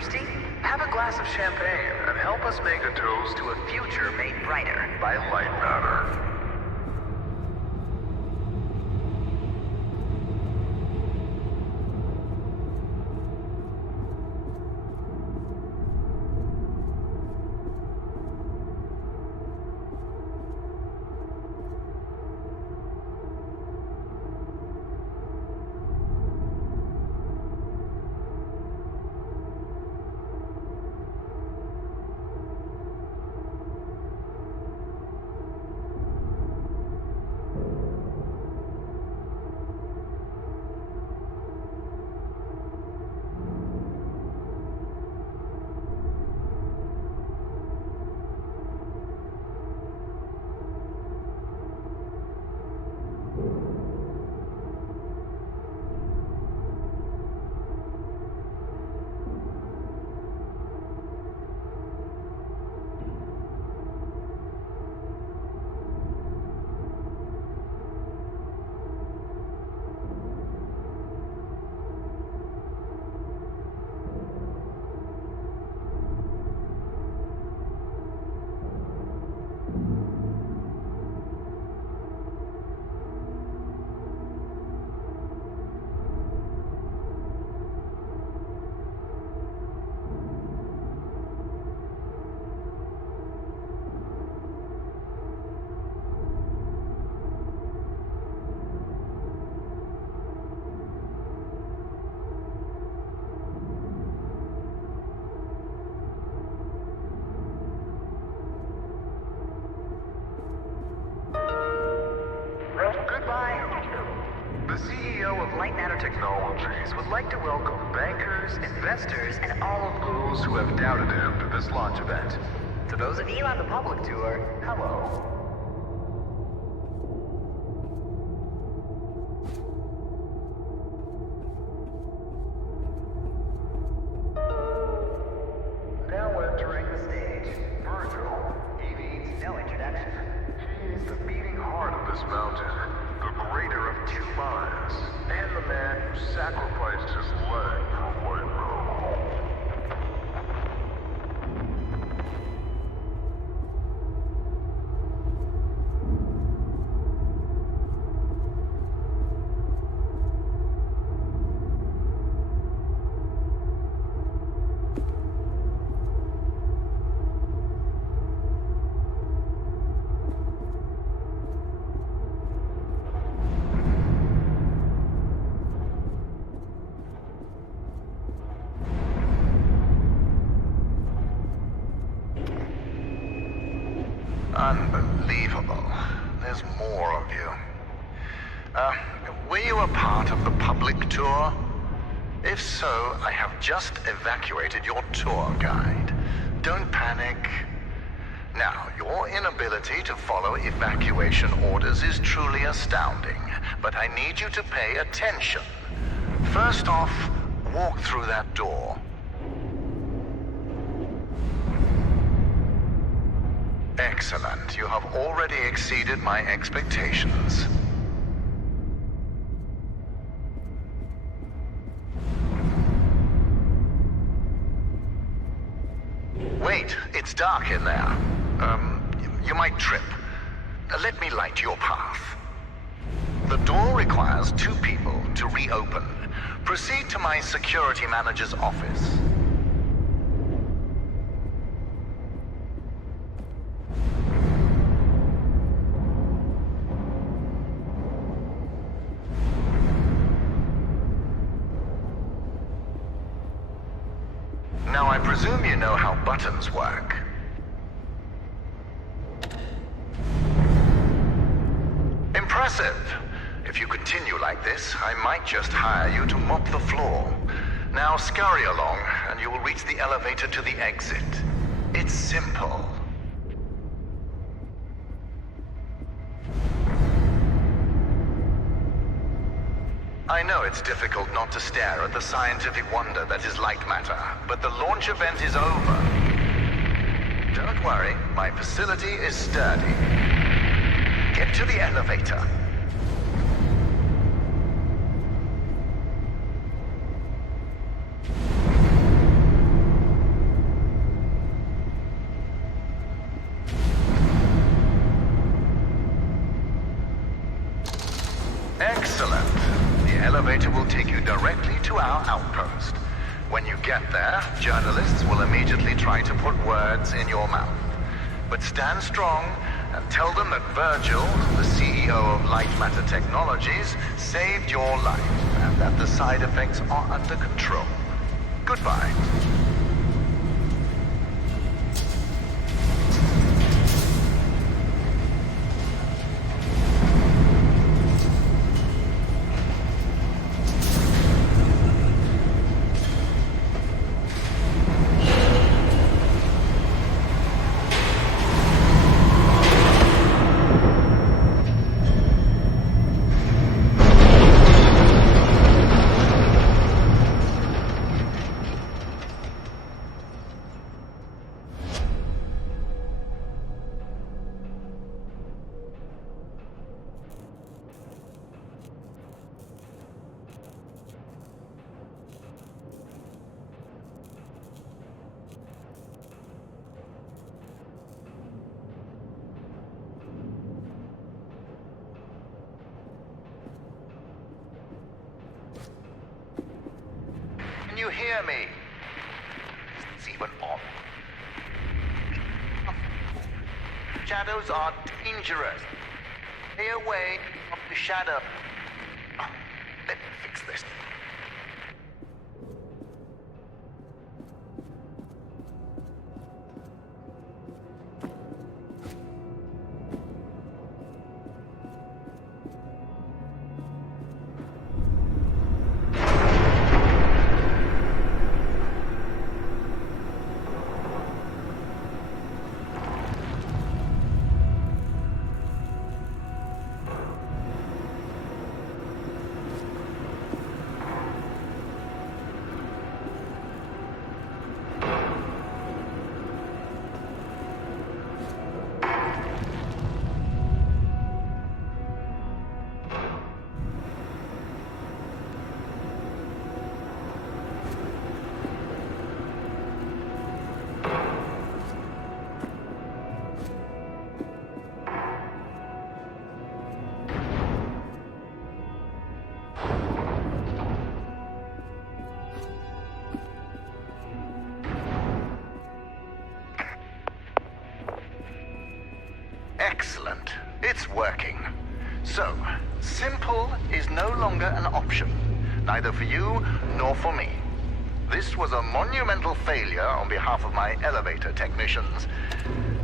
thirsty? Have a glass of champagne and help us make a toast to a future made brighter by Lightmatter. The CEO of Lightmatter Technologies would like to welcome bankers, investors, and all of those who have doubted him to this launch event. To those of you on the public tour, hello. Now entering the stage, Virgil. He needs no introduction. He is the beating heart of this mountain. The greater of two minds, and the man who sacrificed his leg for White Road. Unbelievable. There's more of you. Were you a part of the public tour? If so, I have just evacuated your tour guide. Don't panic. Now, your inability to follow evacuation orders is truly astounding, but I need you to pay attention. First off, walk through that door. Excellent. You have already exceeded my expectations. Wait, it's dark in there. You might trip. Let me light your path. The door requires 2 people to reopen. Proceed to my security manager's office. Now, I presume you know how buttons work. Impressive. If you continue like this, I might just hire you to mop the floor. Now scurry along, and you will reach the elevator to the exit. It's simple. I know it's difficult not to stare at the scientific wonder that is Lightmatter, but the launch event is over. Don't worry, my facility is sturdy. Get to the elevator. elevator will take you directly to our outpost. When you get there, journalists will immediately try to put words in your mouth. But stand strong and tell them that Virgil, the CEO of Lightmatter Technologies, saved your life and that the side effects are under control. Goodbye. Can you hear me? It's even on. Shadows are dangerous. Stay away from the shadow. Let me fix this. Excellent. It's working. So, simple is no longer an option, neither for you nor for me. This was a monumental failure on behalf of my elevator technicians.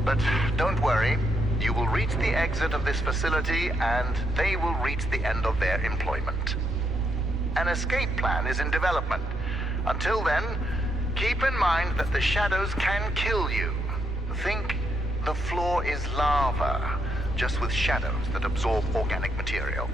But don't worry, you will reach the exit of this facility and they will reach the end of their employment. An escape plan is in development. Until then, keep in mind that the shadows can kill you. Think the floor is lava, just with shadows that absorb organic material.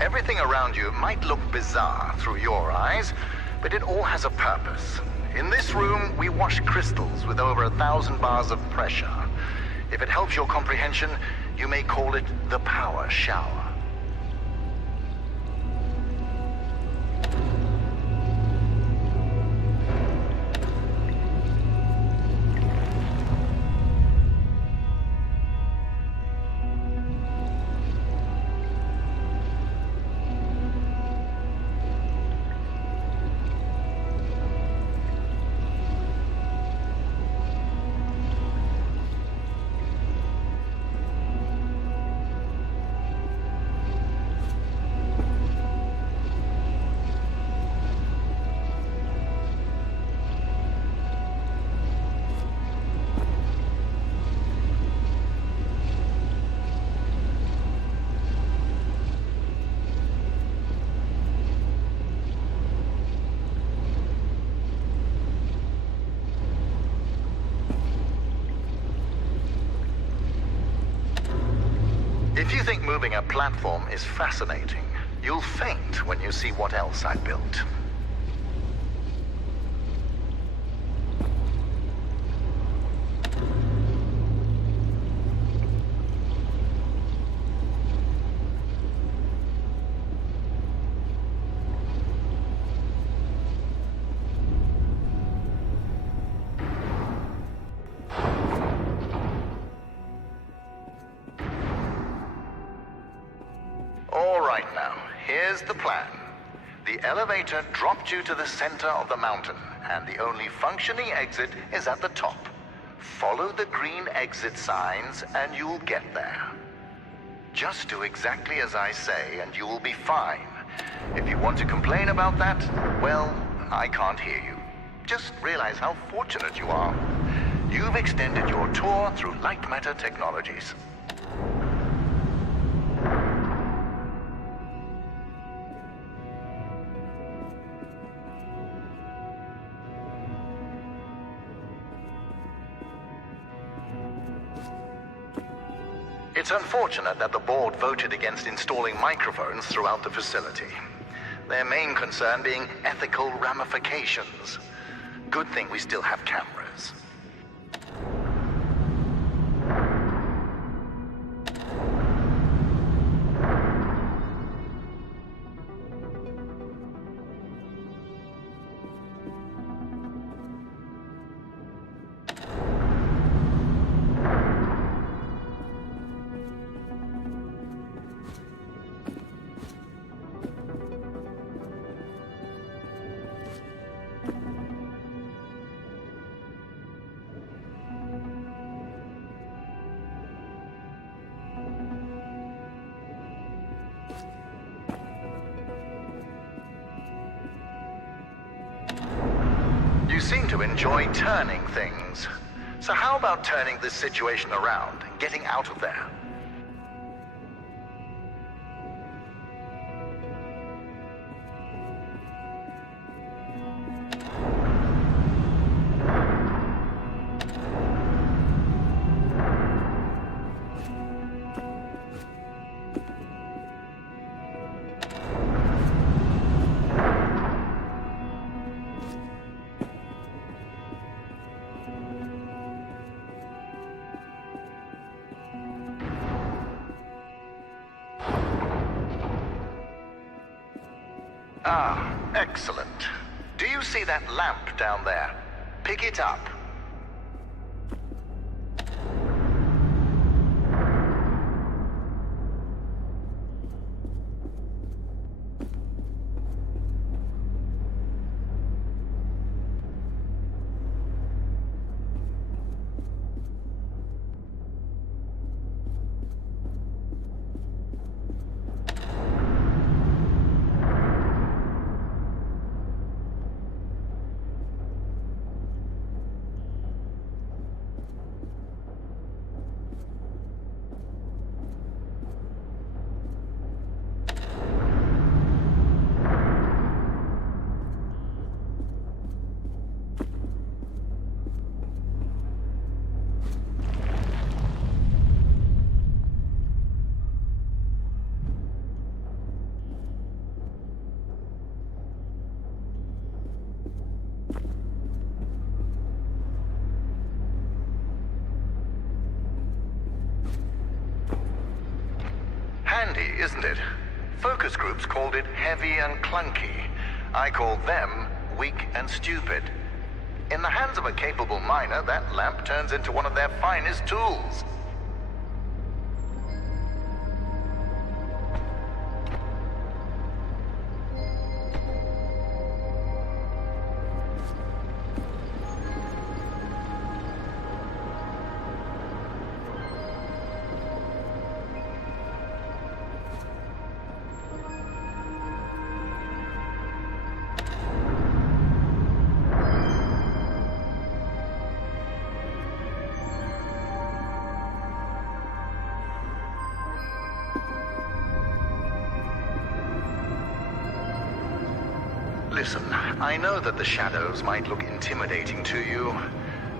Everything around you might look bizarre through your eyes, but it all has a purpose. In this room, we wash crystals with over 1,000 bars of pressure. If it helps your comprehension, you may call it the power shower. If you think moving a platform is fascinating, you'll faint when you see what else I built. right now, here's the plan. The elevator dropped you to the center of the mountain, and the only functioning exit is at the top. Follow the green exit signs, and you'll get there. Just do exactly as I say, and you will be fine. If you want to complain about that, well, I can't hear you. Just realize how fortunate you are. You've extended your tour through Lightmatter technologies. It's unfortunate that the board voted against installing microphones throughout the facility. Their main concern being ethical ramifications. Good thing we still have cameras. You seem to enjoy turning things. So how about turning this situation around and getting out of there? Ah, excellent. Do you see that lamp down there? Pick it up. Handy, isn't it? Focus groups called it heavy and clunky. I call them weak and stupid. In the hands of a capable miner, that lamp turns into one of their finest tools. Listen, I know that the shadows might look intimidating to you.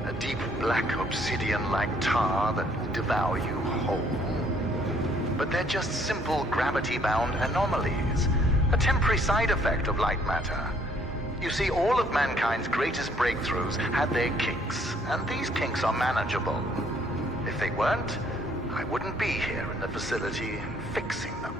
A deep black obsidian-like tar that will devour you whole. But they're just simple gravity-bound anomalies. A temporary side effect of light matter. You see, all of mankind's greatest breakthroughs had their kinks, and these kinks are manageable. If they weren't, I wouldn't be here in the facility fixing them.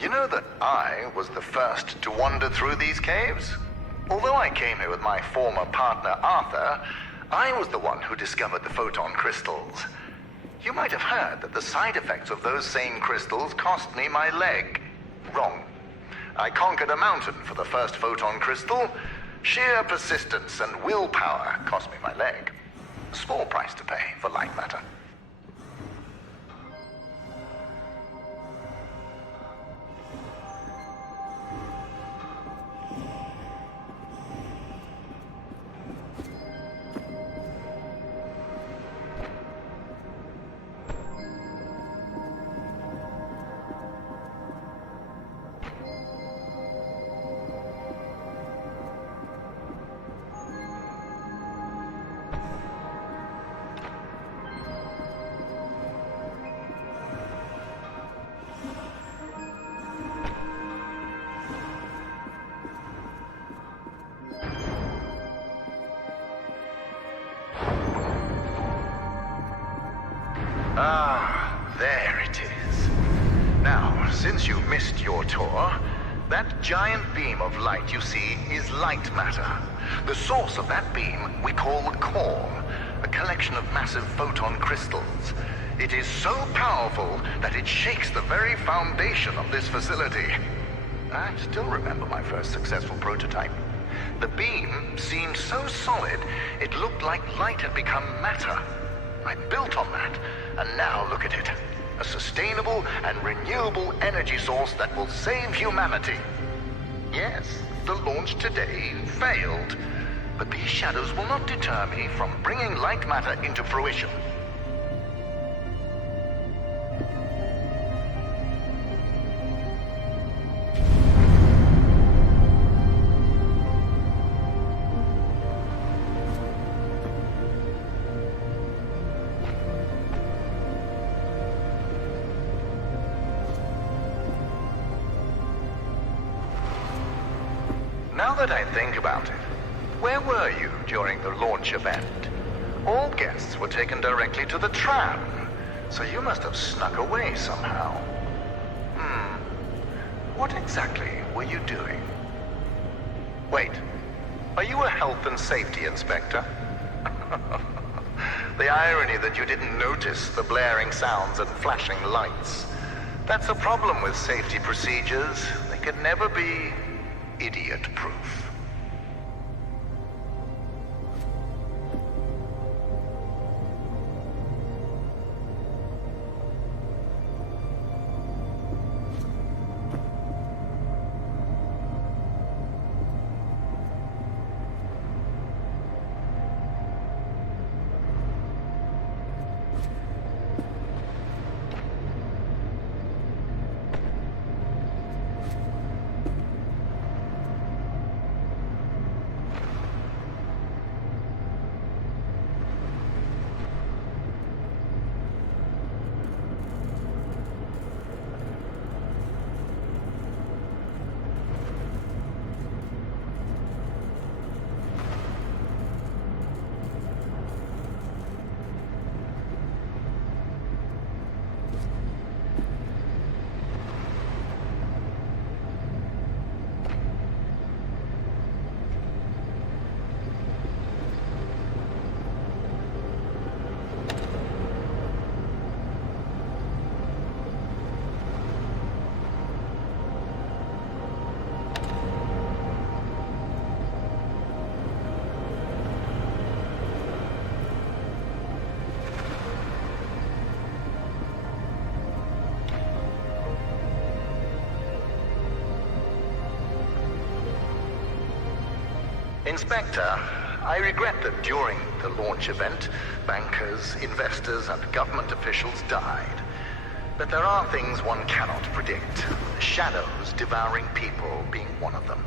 You know that I was the first to wander through these caves? Although I came here with my former partner, Arthur, I was the one who discovered the photon crystals. You might have heard that the side effects of those same crystals cost me my leg. Wrong. I conquered a mountain for the first photon crystal. Sheer persistence and willpower cost me my leg. Small price to pay for Lightmatter. Ah, there it is. Now, since you missed your tour, that giant beam of light you see is light matter. The source of that beam we call the core, a collection of massive photon crystals. It is so powerful that it shakes the very foundation of this facility. I still remember my first successful prototype. The beam seemed so solid, it looked like light had become matter. I built on that, and now look at it. A sustainable and renewable energy source that will save humanity. Yes, the launch today failed, but these shadows will not deter me from bringing light matter into fruition. Now that I think about it, where were you during the launch event? All guests were taken directly to the tram, so you must have snuck away somehow. What exactly were you doing? Wait, are you a health and safety inspector? The irony that you didn't notice the blaring sounds and flashing lights. That's a problem with safety procedures. They can never be idiot-proof. Inspector, I regret that during the launch event, bankers, investors, and government officials died. But there are things one cannot predict. Shadows devouring people being one of them.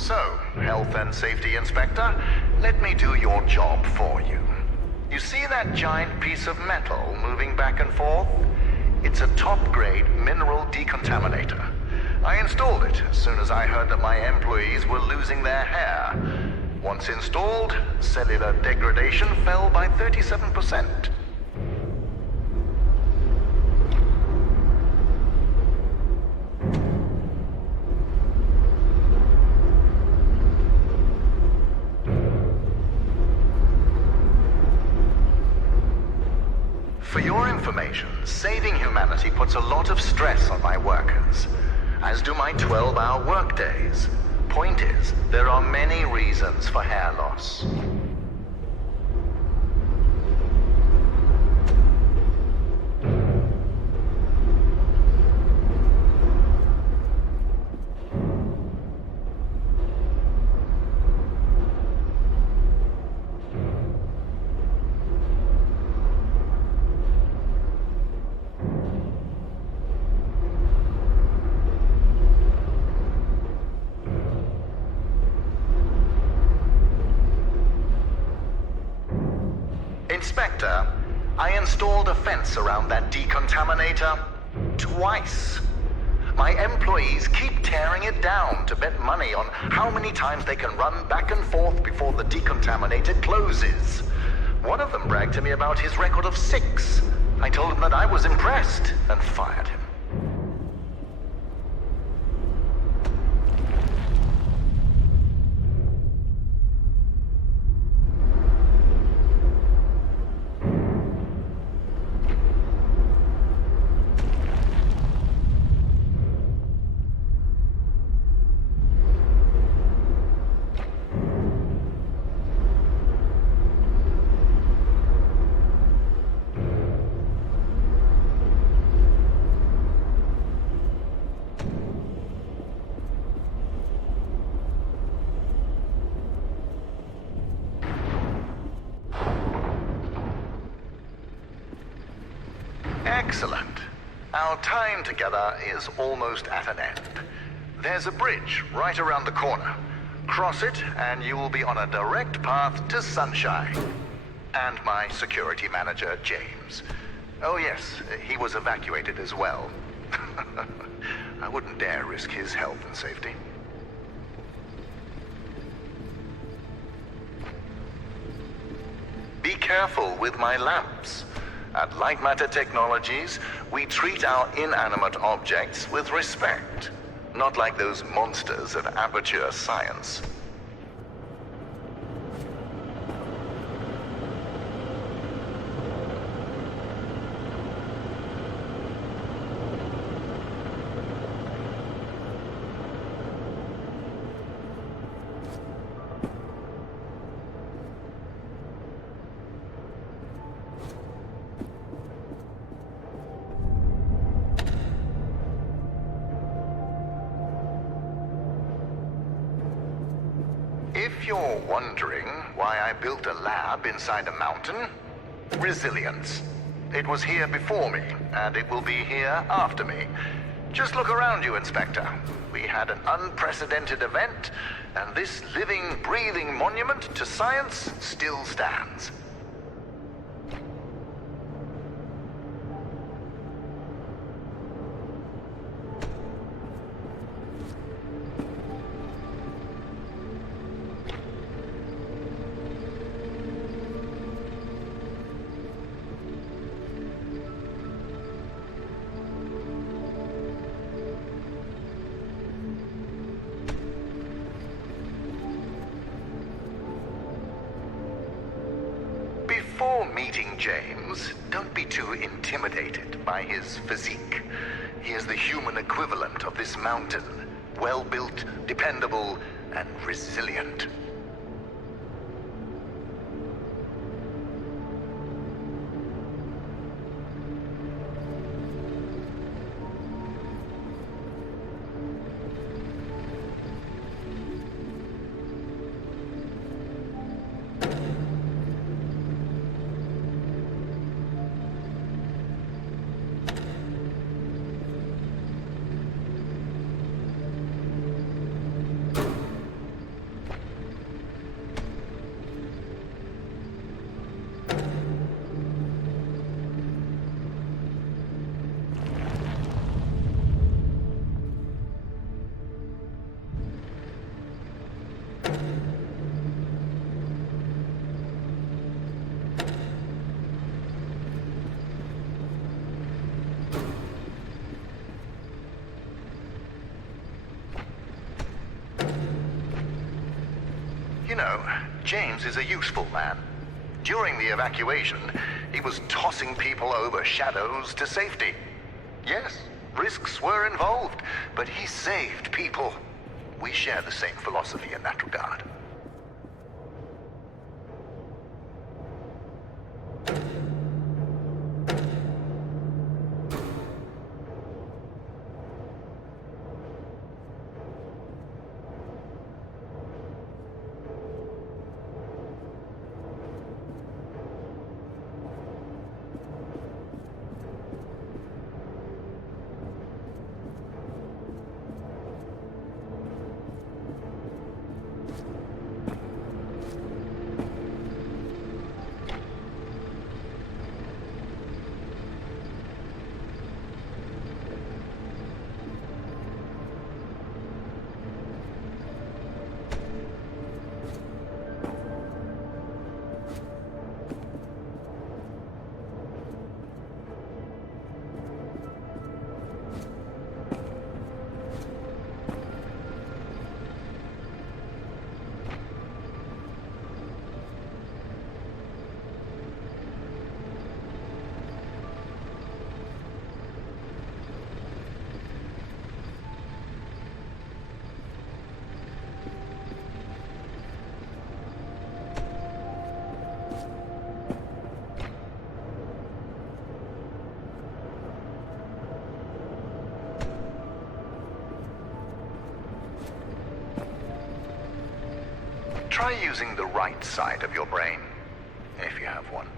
So, Health and Safety Inspector, let me do your job for you. You see that giant piece of metal moving back and forth? It's a top-grade mineral decontaminator. I installed it as soon as I heard that my employees were losing their hair. Once installed, cellular degradation fell by 37%. For your information, saving humanity puts a lot of stress on my workers, as do my 12-hour workdays. Point is, there are many reasons for hair loss. Inspector, I installed a fence around that decontaminator twice. My employees keep tearing it down to bet money on how many times they can run back and forth before the decontaminator closes. One of them bragged to me about his record of 6. I told him that I was impressed and fired him. Excellent. Our time together is almost at an end. There's a bridge right around the corner. Cross it, and you will be on a direct path to sunshine. And my security manager, James. Oh yes, he was evacuated as well. I wouldn't dare risk his health and safety. Be careful with my lamps. At Lightmatter Technologies, we treat our inanimate objects with respect, not like those monsters of Aperture Science. If you're wondering why I built a lab inside a mountain, resilience. It was here before me, and it will be here after me. Just look around you, Inspector. We had an unprecedented event, and this living, breathing monument to science still stands. Before meeting James, don't be too intimidated by his physique. He is the human equivalent of this mountain. Well-built, dependable, and resilient. You know, James is a useful man. During the evacuation, he was tossing people over shadows to safety. Yes, risks were involved, but he saved people. We share the same philosophy in that regard. Try using the right side of your brain, if you have one.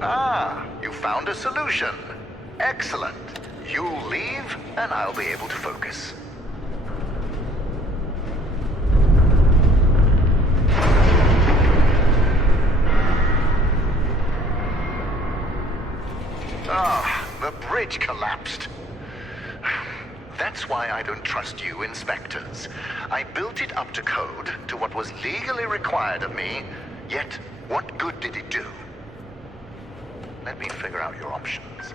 Ah, you found a solution. Excellent. You leave, and I'll be able to focus. Ah, the bridge collapsed. That's why I don't trust you, inspectors. I built it up to code, to what was legally required of me, yet what good did it do? Let me figure out your options.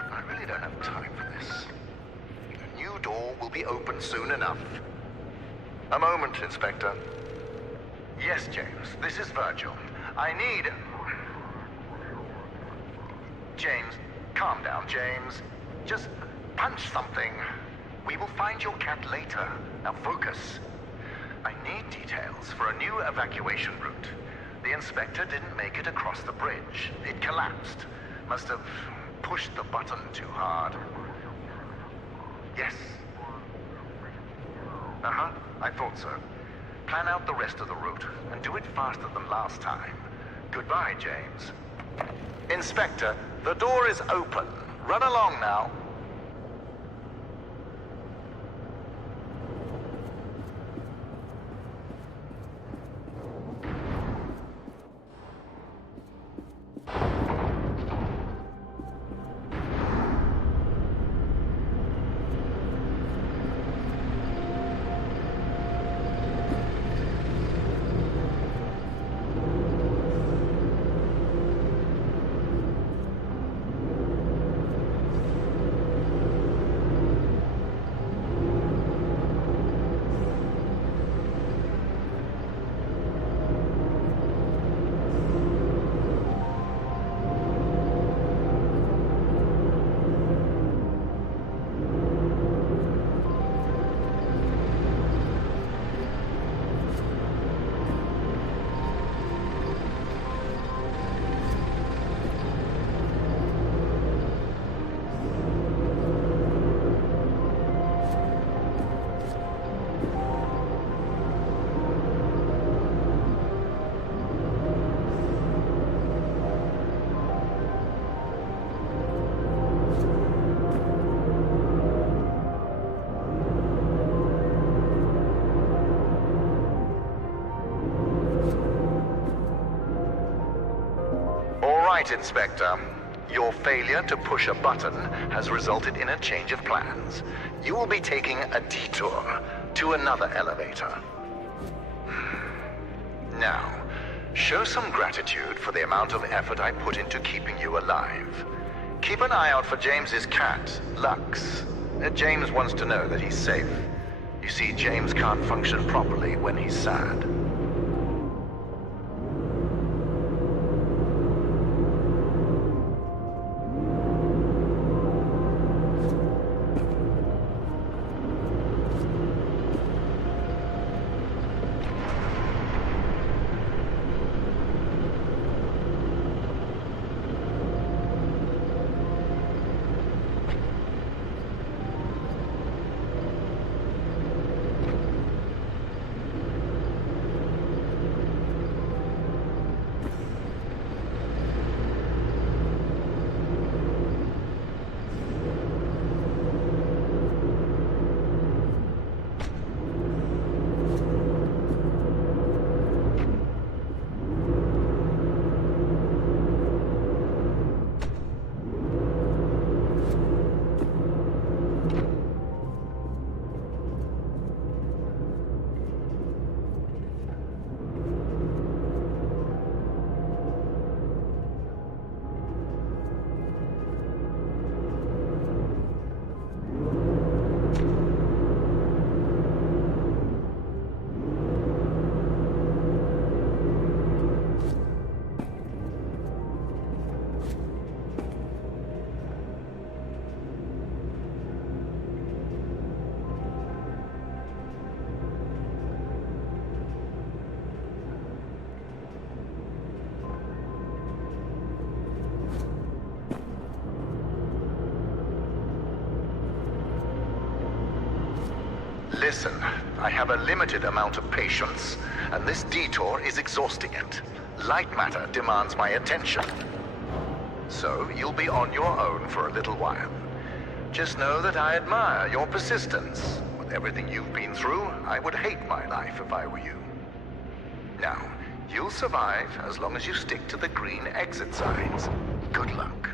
I really don't have time for this. The new door will be open soon enough. A moment, Inspector. Yes, James, this is Virgil. I need... James, calm down, James. Just punch something. We will find your cat later. Now focus. I need details for a new evacuation route. The inspector didn't make it across the bridge. It collapsed. Must have pushed the button too hard. Yes. Uh-huh, I thought so. Plan out the rest of the route, and do it faster than last time. Goodbye, James. Inspector, the door is open. Run along now. right, Inspector. Your failure to push a button has resulted in a change of plans. You will be taking a detour to another elevator. Now, show some gratitude for the amount of effort I put into keeping you alive. Keep an eye out for James's cat, Lux. James wants to know that he's safe. You see, James can't function properly when he's sad. Listen, I have a limited amount of patience, and this detour is exhausting it. Lightmatter demands my attention. So, you'll be on your own for a little while. Just know that I admire your persistence. With everything you've been through, I would hate my life if I were you. Now, you'll survive as long as you stick to the green exit signs. Good luck.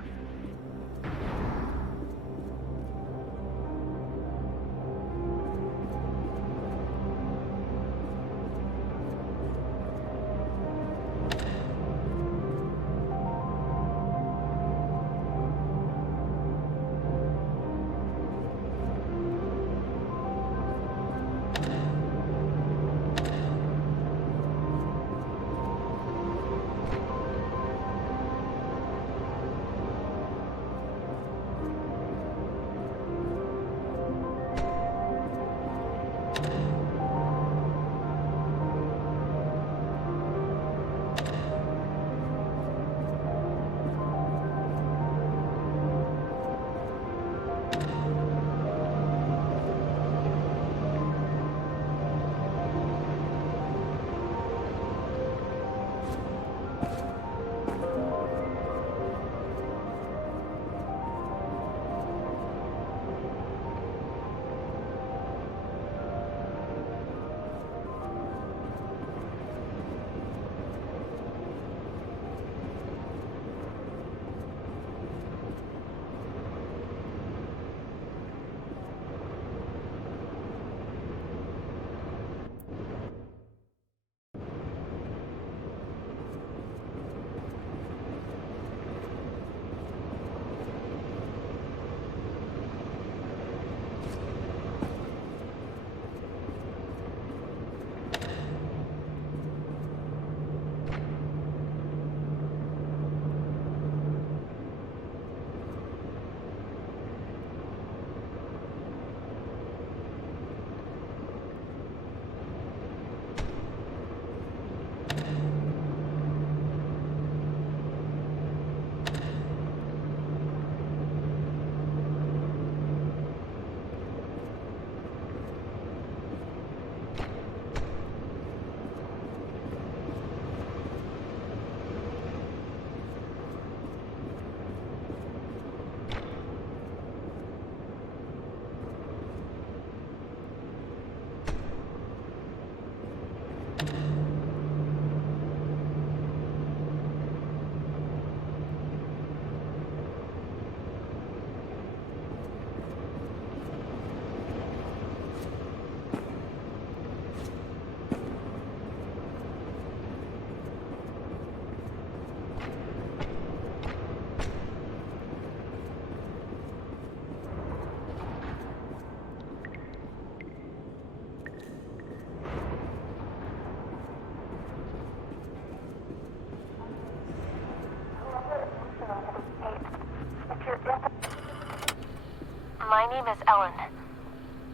name is Ellen.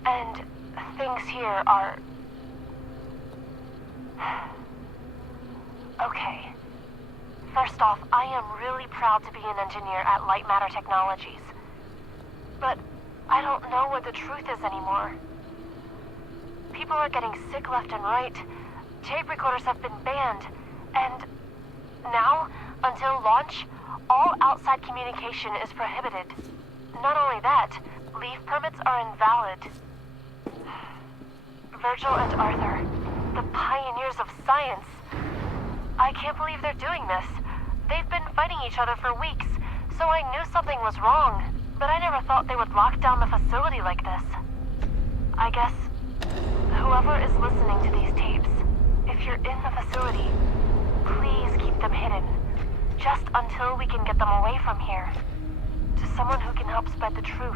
And things here are... Okay. First off, I am really proud to be an engineer at Lightmatter Technologies. But I don't know what the truth is anymore. People are getting sick left and right. Tape recorders have been banned. And now, until launch, all outside communication is prohibited. Not only that, leave permits are invalid. Virgil and Arthur, the pioneers of science. I can't believe they're doing this. They've been fighting each other for weeks, so I knew something was wrong. But I never thought they would lock down the facility like this. I guess whoever is listening to these tapes, if you're in the facility, please keep them hidden. Just until we can get them away from here. To someone who can help spread the truth.